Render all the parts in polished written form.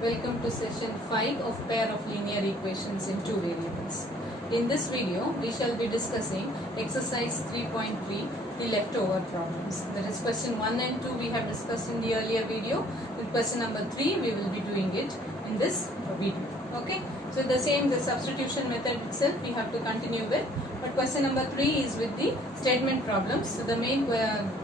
Welcome to session 5 of pair of linear equations in two variables. In this video, we shall be discussing exercise 3.3, the leftover problems. That is question 1 and 2 we have discussed in the earlier video. With question number 3, we will be doing it in this video. Okay, so the substitution method itself we have to continue with. But question number 3 is with the statement problems. So the main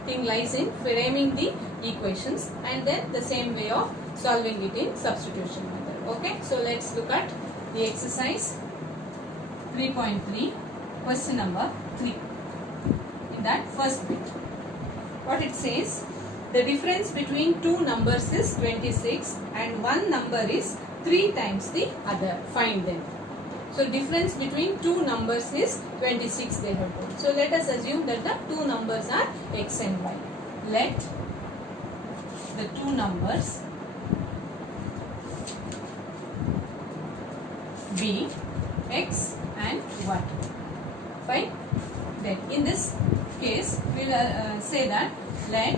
thing lies in framing the equations and then the same way of solving it in substitution method. Okay, so let's look at the exercise 3.3, question number 3. In that first bit, what it says, the difference between two numbers is 26 and one number is 3 times the other. Find them. So difference between two numbers is 26 they have told. So let us assume that the two numbers are x and y. Let the two numbers be x and y. Fine. Then in this case we will say that let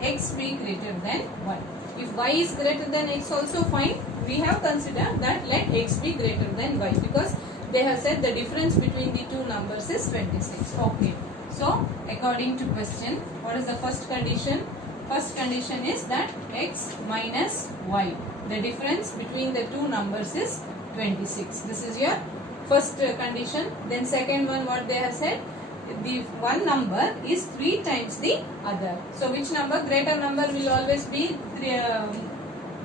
x be greater than y. If y is greater than x also fine. We have considered that let x be greater than y because they have said the difference between the two numbers is 26. Okay. So according to question, what is the first condition? First condition is that x minus y. The difference between the two numbers is 26. This is your first condition. Then second one, what they have said, the one number is 3 times the other. So which number? Greater number will always be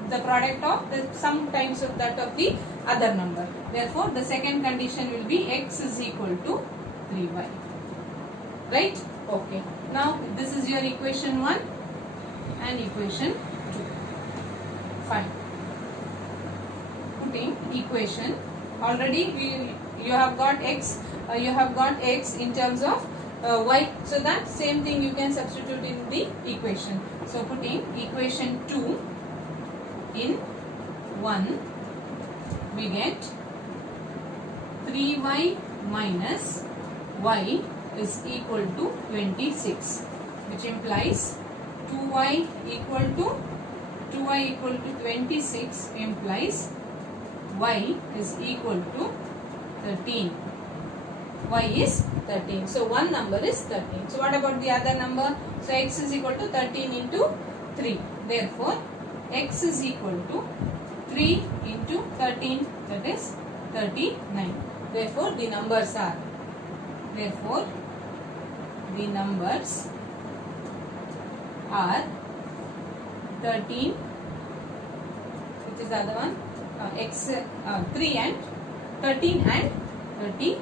the product of the sum times of that of the other number. Therefore, the second condition will be x is equal to 3y. Right? Okay. Now, this is your equation 1 and equation 2. Fine. Putting equation, already you have got x. You have got x in terms of y. So that same thing you can substitute in the equation. So putting equation 2 in 1, we get 3y minus y is equal to 26, which implies 2y equal to 26 implies y is equal to 13. Y is 13. So one number is 13. So what about the other number? So x is equal to 13 into 3. Therefore, x is equal to 3 into 13, that is 39. Therefore, the numbers are 13, which is the other one, 3 and 13 and 39.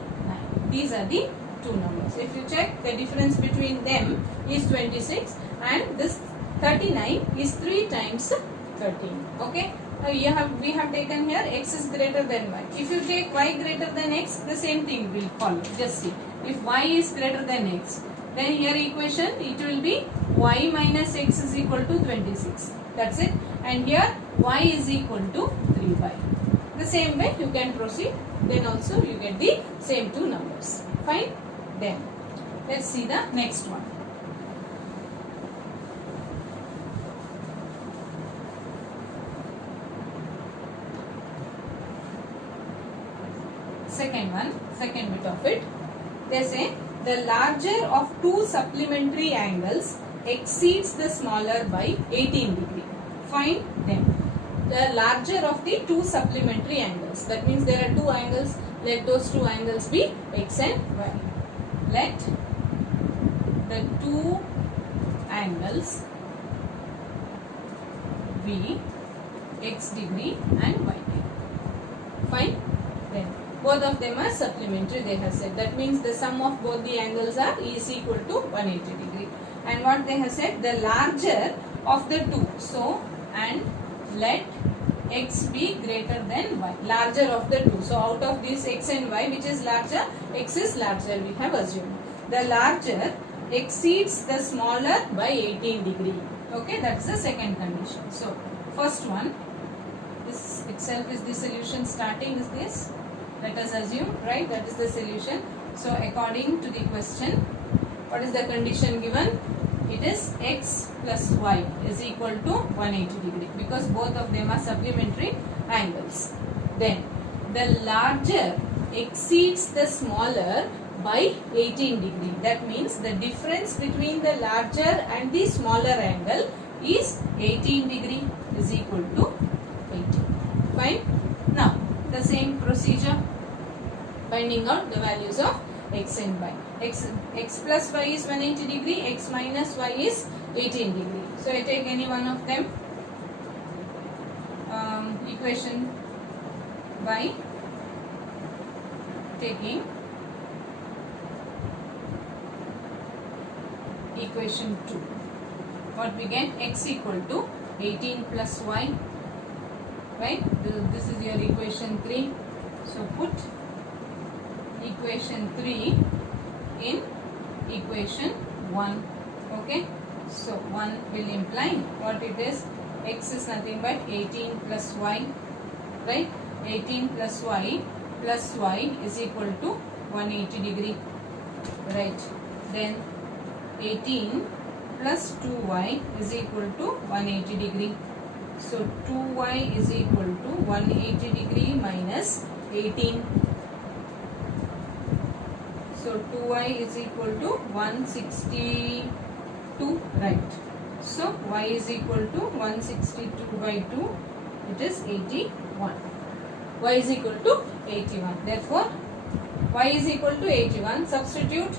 These are the two numbers. If you check, the difference between them is 26 and this 39 is 3 times 13. Okay. We have taken here x is greater than y. If you take y greater than x, the same thing will follow. Just see. If y is greater than x, then here equation it will be y minus x is equal to 26. That's it. And here y is equal to 3y. The same way you can proceed. Then also you get the same two numbers. Fine. Then let's see the next one. Second bit of it. They say the larger of two supplementary angles exceeds the smaller by 18 degree. Find them. The larger of the two supplementary angles. That means there are two angles. Let those two angles be x and y. Let the two angles be x degree and y degree. Fine. Then both of them are supplementary, they have said. That means the sum of both the angles is equal to 180 degree. And what they have said, the larger of the two. So, and let x be greater than y. Larger of the two. So, out of this x and y, which is larger? X is larger, we have assumed. The larger exceeds the smaller by 18 degree. Okay, that's the second condition. So, first one, this itself is the solution starting is this. Let us assume, right, that is the solution. So according to the question, what is the condition given? It is x plus y is equal to 180 degree because both of them are supplementary angles. Then the larger exceeds the smaller by 18 degree. That means the difference between the larger and the smaller angle is 18 degree is equal to 80. Fine. Now the same procedure, finding out the values of x and y. X plus y is 180 degree, x minus y is 18 degree. So I take any one of them. Equation y, taking equation 2. What we get? X equal to 18 plus y. Right? This is your equation 3. So put equation 3 in equation 1. Okay. So 1 will imply what it is? X is nothing but 18 plus y. Right? 18 plus y is equal to 180 degree. Right? Then 18 plus 2y is equal to 180 degree. So 2y is equal to 180 degree minus 18. So 2y is equal to 162, right? So y is equal to 162 by 2, it is 81. Y is equal to 81. Therefore, y is equal to 81. Substitute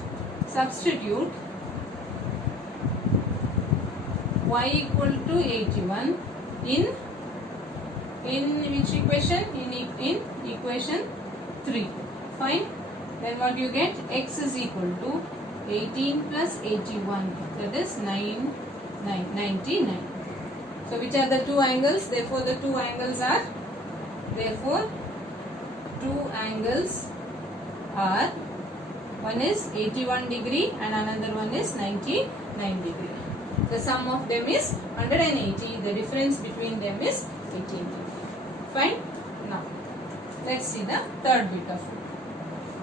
y equal to 81 in which equation? In equation 3. Fine. Then what you get? X is equal to 18 plus 81. That is 99. So which are the two angles? Therefore the two angles are one is 81 degree and another one is 99 degree. The sum of them is 180. The difference between them is 18 degree. Fine. Now let's see the third bit of it.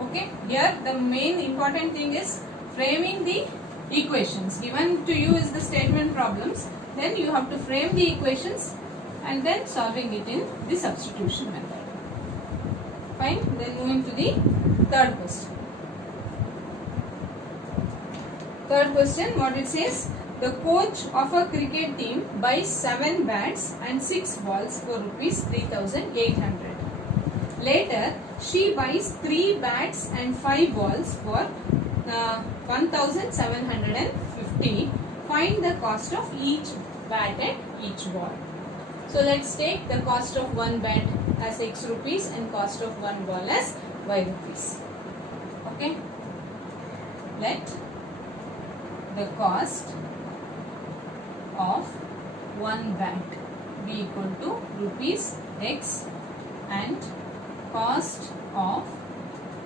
Okay. Here the main important thing is framing the equations. Given to you is the statement problems. Then you have to frame the equations and then solving it in the substitution method. Fine. Then moving to the third question. Third question, what it says? The coach of a cricket team buys 7 bats and 6 balls for rupees 3,800. Later, she buys 3 bats and 5 balls for 1,750. Find the cost of each bat and each ball. So let's take the cost of one bat as X rupees and cost of one ball as Y rupees. Okay. Let the cost of one bat be equal to rupees X and cost of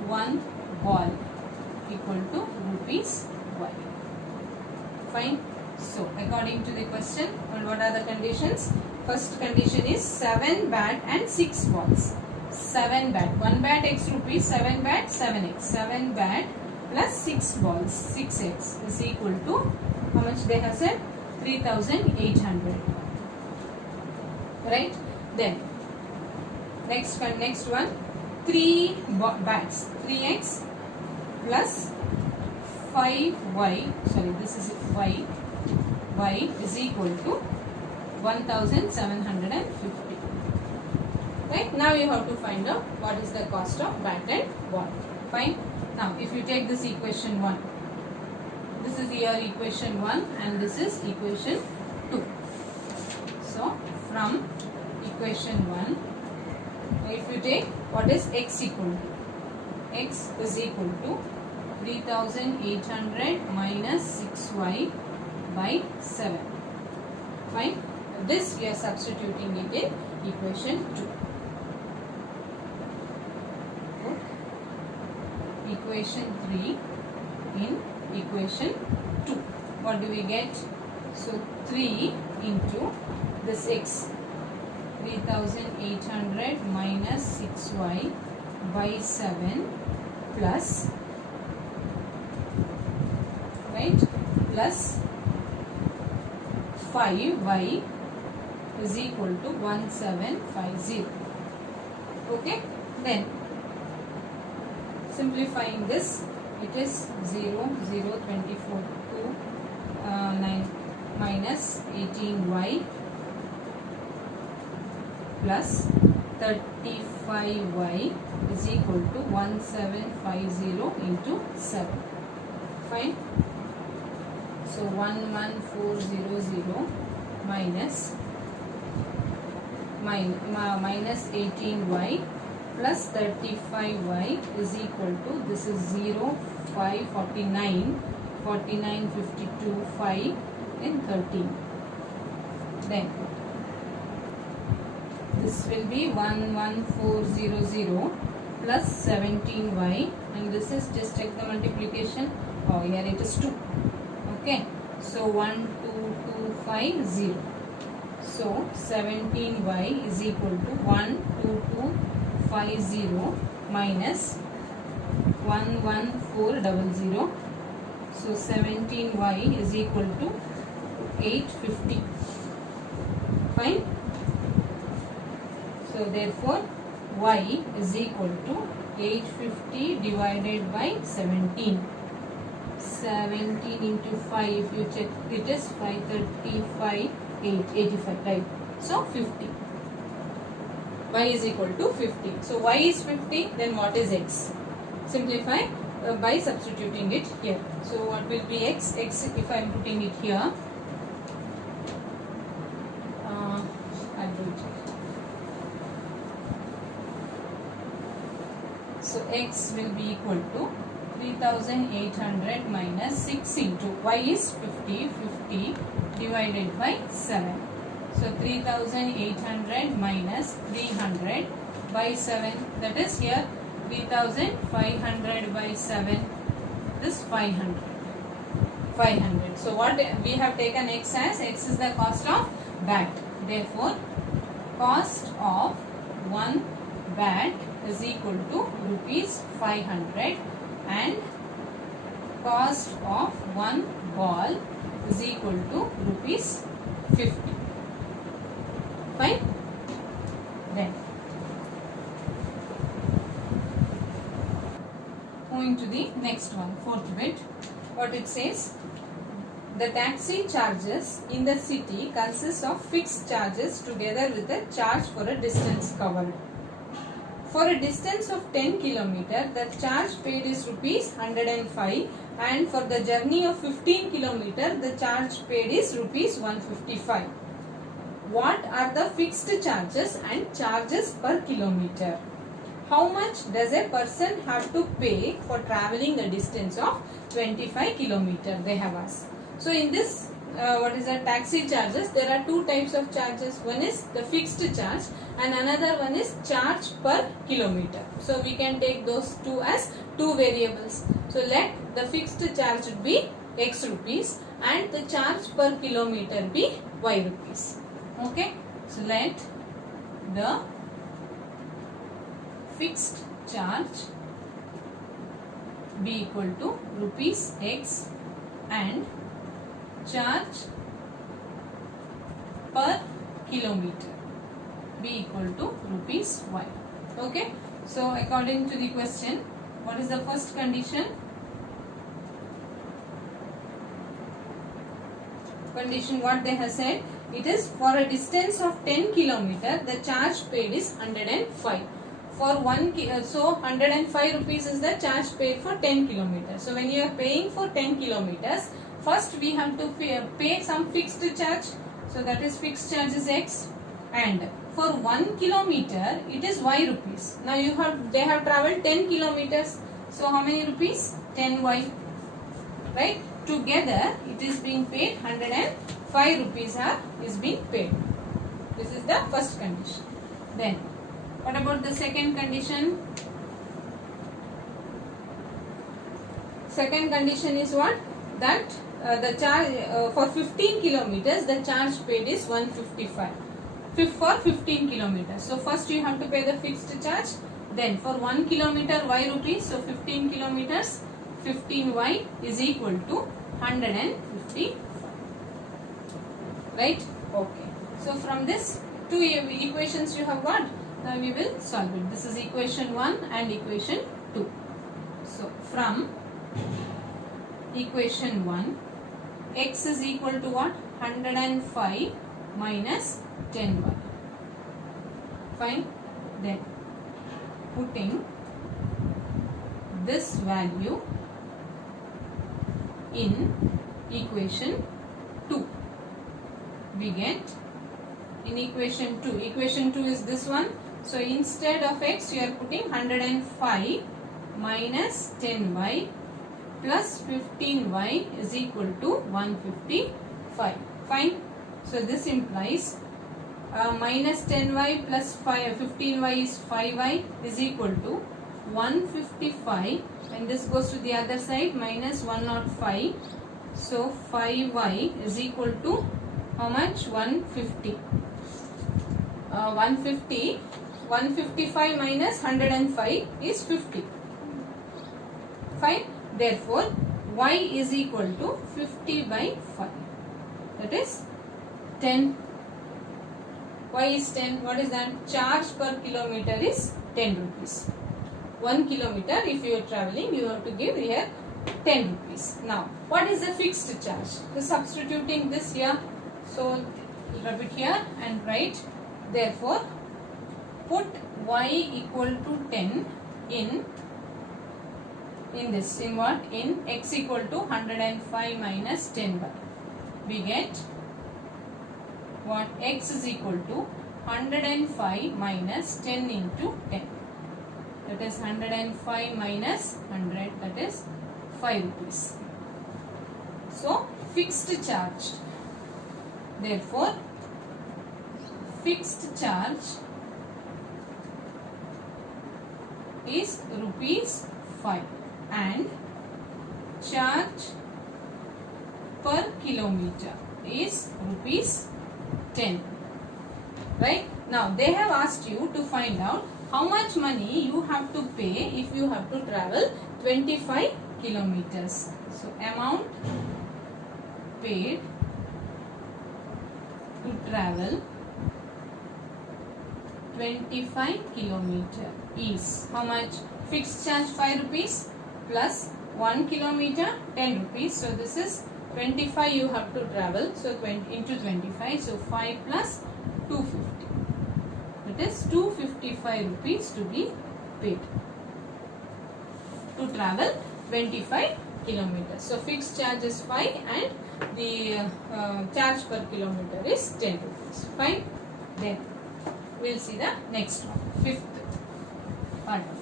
one ball equal to rupees Y. Fine. So according to the question, what are the conditions? First condition is 7 bat and 6 balls. 7 bat, 1 bat X rupees, 7 bat 7x. 7 bat plus 6 balls 6x is equal to how much they have said? 3,800. Right? Then next one, 3 bats 3x plus 5y, sorry, this is y is equal to 1,750. Right? Now you have to find out what is the cost of bat and ball. Fine. Now if you take this equation 1, this is your equation 1 and this is equation 2. So from equation 1, if you take what is x equal to? X is equal to 3,800 minus 6y by 7. Fine. This we are substituting it in equation 2. Put equation 3 in equation 2. What do we get? So 3 into this x, 3,800 minus 6y by 7 plus, right, plus 5y is equal to 1750. Okay, then simplifying this, it is 0, 0, 24, 2, 9 minus 18y plus 35y is equal to 1750 into 7. Fine. So 11400 minus 18y plus 35y is equal to, this is 0, 5, 49, 49, 52, 5 and 13. Then this will be 11400 plus 17y, and this is, just check the multiplication. Oh, here it is 2. Okay, so 12250. So 17y is equal to 12250 minus 11400. So 17y is equal to 850. Fine. So therefore y is equal to 850 divided by 17. 17 into 5, if you check, it is 535, 85, right? So 50. Y is equal to 50. So y is 50, then what is x? Simplify by substituting it here. So what will be x? X, if I am putting it here, I'll do it. So x will be equal to 3800 minus 6 into y is 50, 50 divided by 7. So 3800 minus 300 by 7, that is here 3500 by 7, this 500. 500. So what we have taken x as, x is the cost of bat. Therefore, cost of 1 bat is equal to rupees 500 and cost of 1 ball is equal to rupees 50. Fine. Then moving to the next one, fourth bit. What it says: the taxi charges in the city consist of fixed charges together with a charge for a distance covered. For a distance of 10 km, the charge paid is rupees 105, and for the journey of 15 km, the charge paid is rupees 155. What are the fixed charges and charges per kilometer? How much does a person have to pay for traveling the distance of 25 km? They have asked. So in this, what is the taxi charges? There are two types of charges. One is the fixed charge and another one is charge per kilometer. So we can take those two as two variables. So let the fixed charge be x rupees and the charge per kilometer be y rupees. Okay. So let the fixed charge be equal to rupees x and charge per kilometer be equal to rupees y. Okay. So according to the question, what is the first condition? Condition what they have said, it is for a distance of 10 km, the charge paid is 105. For 1 so 105 rupees is the charge paid for 10 km. So when you are paying for 10 kilometers, first we have to pay some fixed charge. So that is fixed charge is x, and for 1 kilometer it is y rupees. Now they have traveled 10 kilometers. So how many rupees? 10y. Right? Together it is being paid 105 rupees is being paid. This is the first condition. Then what about the second condition? Second condition is what? That the charge for 15 kilometers the charge paid is 155 for 15 kilometers. So first you have to pay the fixed charge. Then for 1 kilometer y rupees. So 15 kilometers 15y is equal to 150. right? Okay. So from this two equations you have got. Now we will solve it. This is equation 1 and equation 2. So from equation 1, x is equal to what? 105 minus 10y. Fine. Then putting this value in equation 2, we get in equation 2. Equation 2 is this one. So instead of x, you are putting 105 minus 10y plus 15y is equal to 155. Fine. So this implies minus 10y plus 15y is 5y is equal to 155, and this goes to the other side, minus 105. So 5y is equal to how much? 150. 155 minus 105 is 50. Fine. Therefore, y is equal to 50 by 5. That is 10. Y is 10. What is that? Charge per kilometer is 10 rupees. 1 kilometer, if you are traveling, you have to give here 10 rupees. Now, what is the fixed charge? So, substituting this here. So, rub it here and write. Therefore, put y equal to 10 in this. In what? In x equal to 105 minus 10y. We get what? X is equal to 105 minus 10 into 10. That is 105 minus 100. That is 5 rupees. So, fixed charge. Therefore, fixed charge is rupees 5 and charge per kilometer is rupees 10. Right? Now, they have asked you to find out how much money you have to pay if you have to travel 25 kilometers. So, amount paid to travel 25 kilometer is how much? Fixed charge 5 rupees plus 1 kilometer 10 rupees. So, this is 25 you have to travel. So, 20 into 25. So, 5 plus 250. That is 255 rupees to be paid to travel 25 kilometers. So, fixed charge is 5 and the charge per kilometer is 10 rupees. Fine. Then we will see the next one, fifth part of it.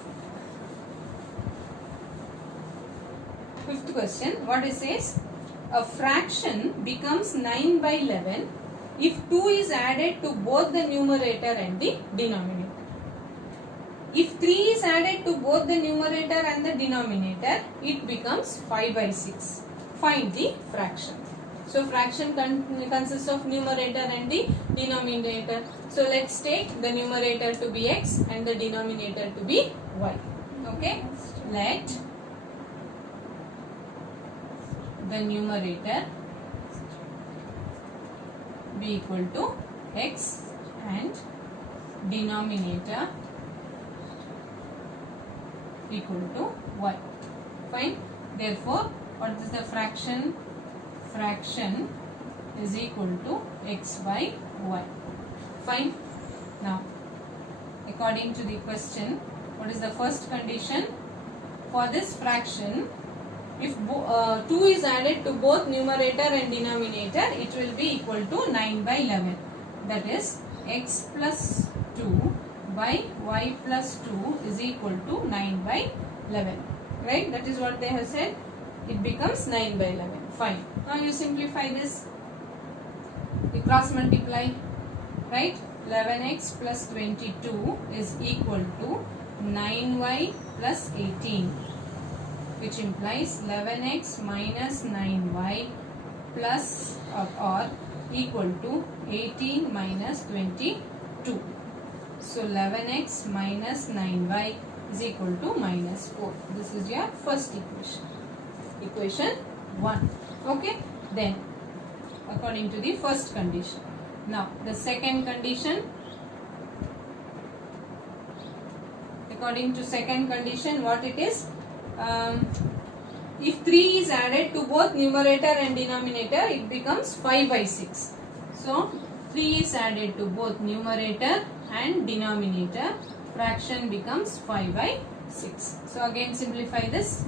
Fifth question, what it says? A fraction becomes 9 by 11 if 2 is added to both the numerator and the denominator. If 3 is added to both the numerator and the denominator, it becomes 5 by 6. Find the fraction. So, fraction consists of numerator and the denominator. So, let's take the numerator to be x and the denominator to be y. Okay. Let the numerator be equal to x and denominator equal to y. Fine. Therefore, what is the fraction? Fraction is equal to x by y. Fine. Now, according to the question, what is the first condition? For this fraction, if 2 is added to both numerator and denominator, it will be equal to 9 by 11. That is, x plus 2 by y plus 2 is equal to 9 by 11. Right? That is what they have said. It becomes 9 by 11. Fine. Now you simplify this. You cross multiply. Right? 11x plus 22 is equal to 9y plus 18. Which implies 11x minus 9y plus or equal to 18 minus 22. So 11x minus 9y is equal to minus 4. This is your first equation. Equation 1. Okay. Then according to the first condition. Now the second condition, according to second condition, what it is? If 3 is added to both numerator and denominator, it becomes 5 by 6. So 3 is added to both numerator and denominator, fraction becomes 5 by 6. So again simplify this.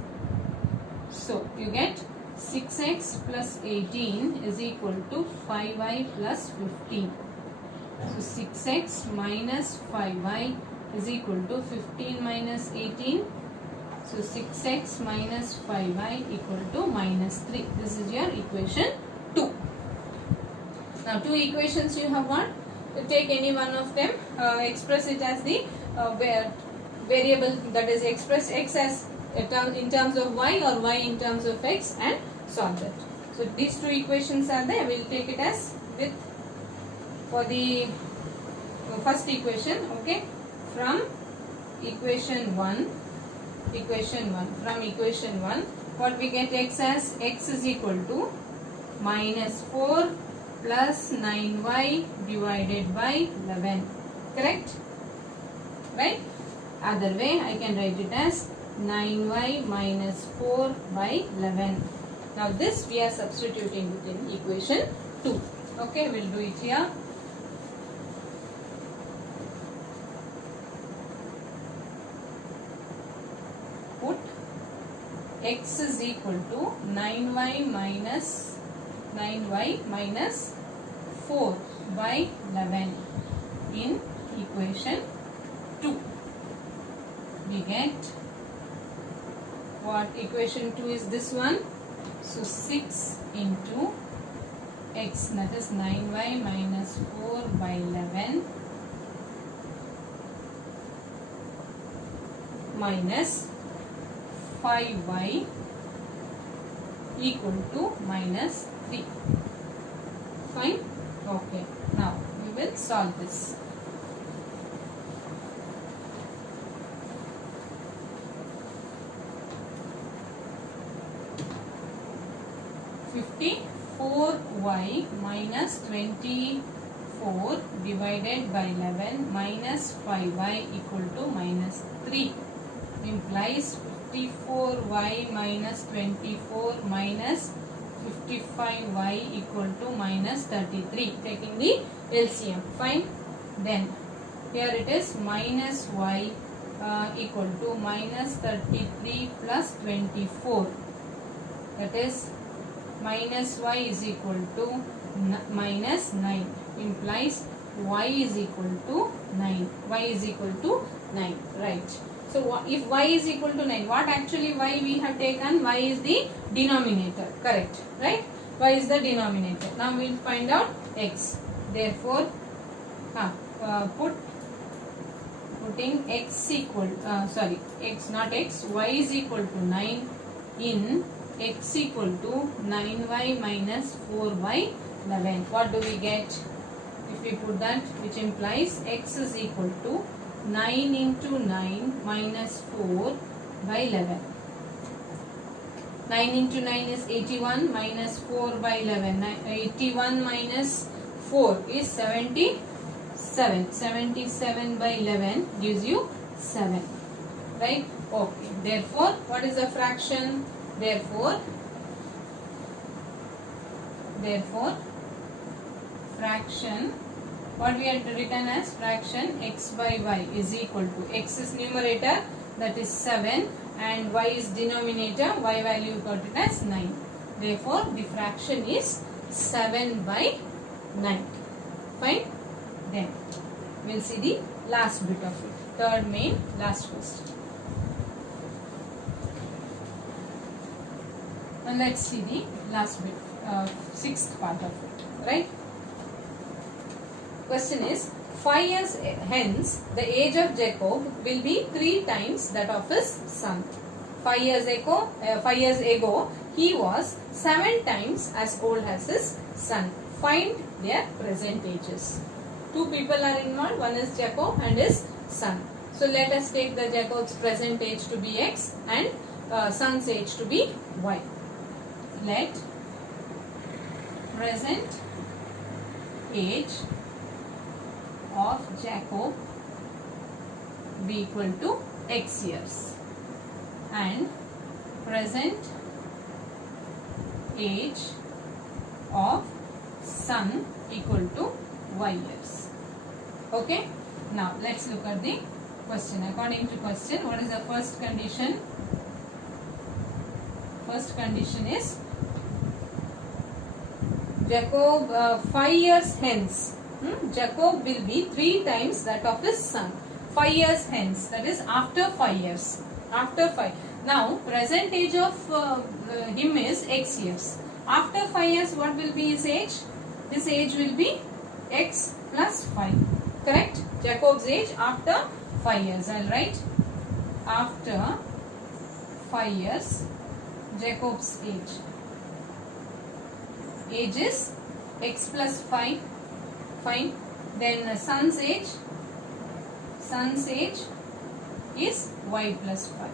So you get 6x plus 18 is equal to 5y plus 15. So 6x minus 5y is equal to 15 minus 18. So 6x minus 5y equal to minus 3. This is your equation 2. Now two equations you have got. Take any one of them, express it as the variable, that is express x as in terms of y or y in terms of x, and solve that. So these two equations are there. We will take it as with for the first equation. Okay, from equation 1, from equation 1, what we get x as? X is equal to minus 4 plus 9y divided by 11. Correct? Right? Other way I can write it as 9y minus 4 by 11. Now this we are substituting it in equation 2. Okay, we'll do it here. Put x is equal to 9y minus 4 by 11 in equation 2. We get what? Equation 2 is this one. So 6 into x, that is 9y minus 4 by 11 minus 5y equal to minus 3. Fine? Okay. Now we will solve this. y minus 24 divided by 11 minus 5y equal to minus 3 implies 54y minus 24 minus 55y equal to minus 33, taking the LCM. Fine. Then here it is minus y equal to minus 33 plus 24, that is minus y is equal to minus 9, implies y is equal to 9. Y is equal to 9. Right. So if y is equal to 9, what actually y we have taken? Y is the denominator. Correct. Right. Y is the denominator. Now we will find out x. Therefore, putting x equal, x not x, y is equal to 9 in x equal to 9y minus 4 by 11. What do we get if we put that, which implies x is equal to 9 into 9 minus 4 by 11. 9 into 9 is 81 minus 4 by 11. 81 minus 4 is 77. 77 by 11 gives you 7. Right? Okay. Therefore, what is the fraction? Therefore, fraction, what we had written as fraction x by y is equal to, x is numerator, that is 7, and y is denominator, y value we got it as 9. Therefore, the fraction is 7 by 9. Fine. Then we will see the last bit of it. Third main, last question. And let's see the last bit, sixth part of it. Right. Question is, 5 years hence, the age of Jacob will be 3 times that of his son. 5 years ago, he was 7 times as old as his son. Find their present ages. 2 people are involved. One is Jacob and his son. So let us take the Jacob's present age to be x and son's age to be y. Let present age of Jacob be equal to x years and present age of son equal to y years. Okay, now let's look at the question. According to question, what is the first condition? First condition is Jacob 5 years hence, Jacob will be 3 times that of his son. 5 years hence, that is after 5 years. After 5. Now present age of him is x years. After 5 years, what will be his age? His age will be x plus 5. Correct? Jacob's age after 5 years. I will write after 5 years Jacob's age. Age is x plus 5. Fine. Then son's age. Son's age is y plus 5.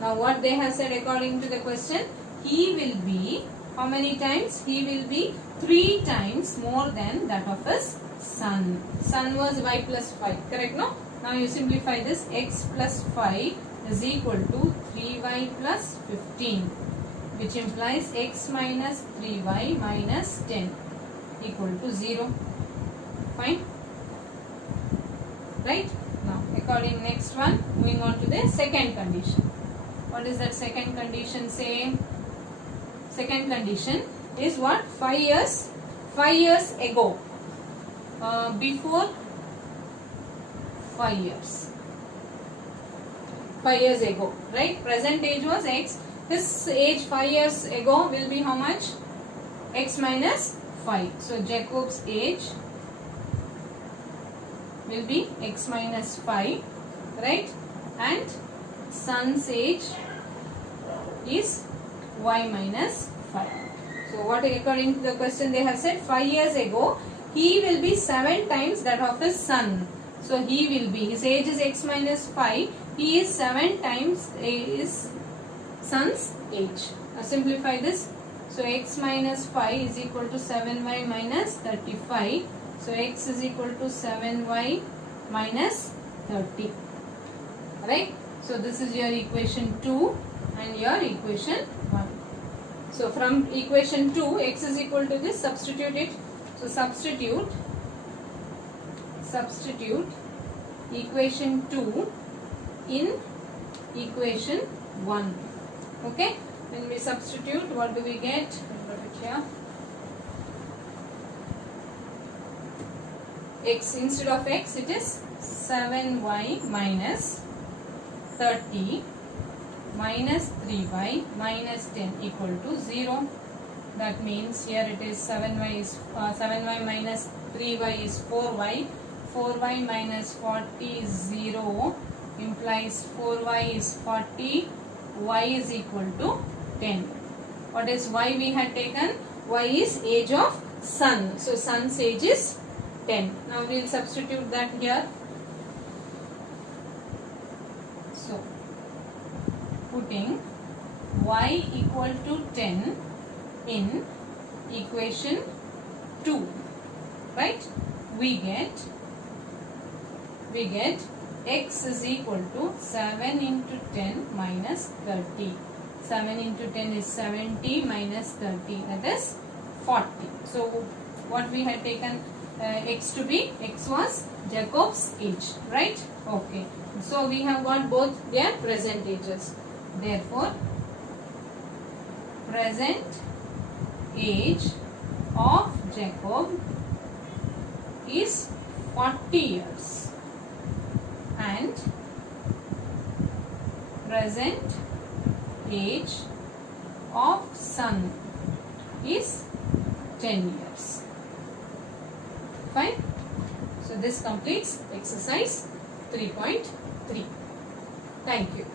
Now what they have said according to the question, he will be, how many times? He will be 3 times more than that of his son. Son was y plus 5. Correct, no? Now you simplify this. X plus 5 is equal to 3y plus 15, which implies x minus 3y minus 10 equal to 0. Fine. Right? Now according next one, moving on to the second condition. What is that second condition say? Second condition is what? 5 years ago. Before 5 years. 5 years ago. Right? Present age was x. His age 5 years ago will be how much? X minus 5. So Jacob's age will be x minus 5. Right? And son's age is y minus 5. So what according to the question they have said, 5 years ago he will be 7 times that of his son. So he will be, his age is x minus 5, he is 7 times his son's age. Now simplify this. So x minus 5 is equal to 7y minus 35. So x is equal to 7y minus 30. Right? So this is your equation 2 and your equation 1. So from equation 2, x is equal to this, substitute it. So substitute equation 2 in equation 1. Okay? When we substitute, what do we get? I'll put it here. X, instead of x, it is 7y minus 30 minus 3y minus 10 equal to 0. That means here it is 7y minus 3y is 4y. 4y minus 40 is 0, implies 4y is 40, y is equal to 10. What is y we had taken? Y is age of son. So son's age is 10. Now we will substitute that here. So putting y equal to 10 in equation 2, right? We get x is equal to 7 into 10 minus 30. 7 into 10 is 70 minus 30, that is 40. So what we had taken x to be? X was Jacob's age, right? Okay. So we have got both their present ages. Therefore, present age of Jacob is 40 years and present age of son is 10 years. Fine. So this completes exercise 3.3. Thank you.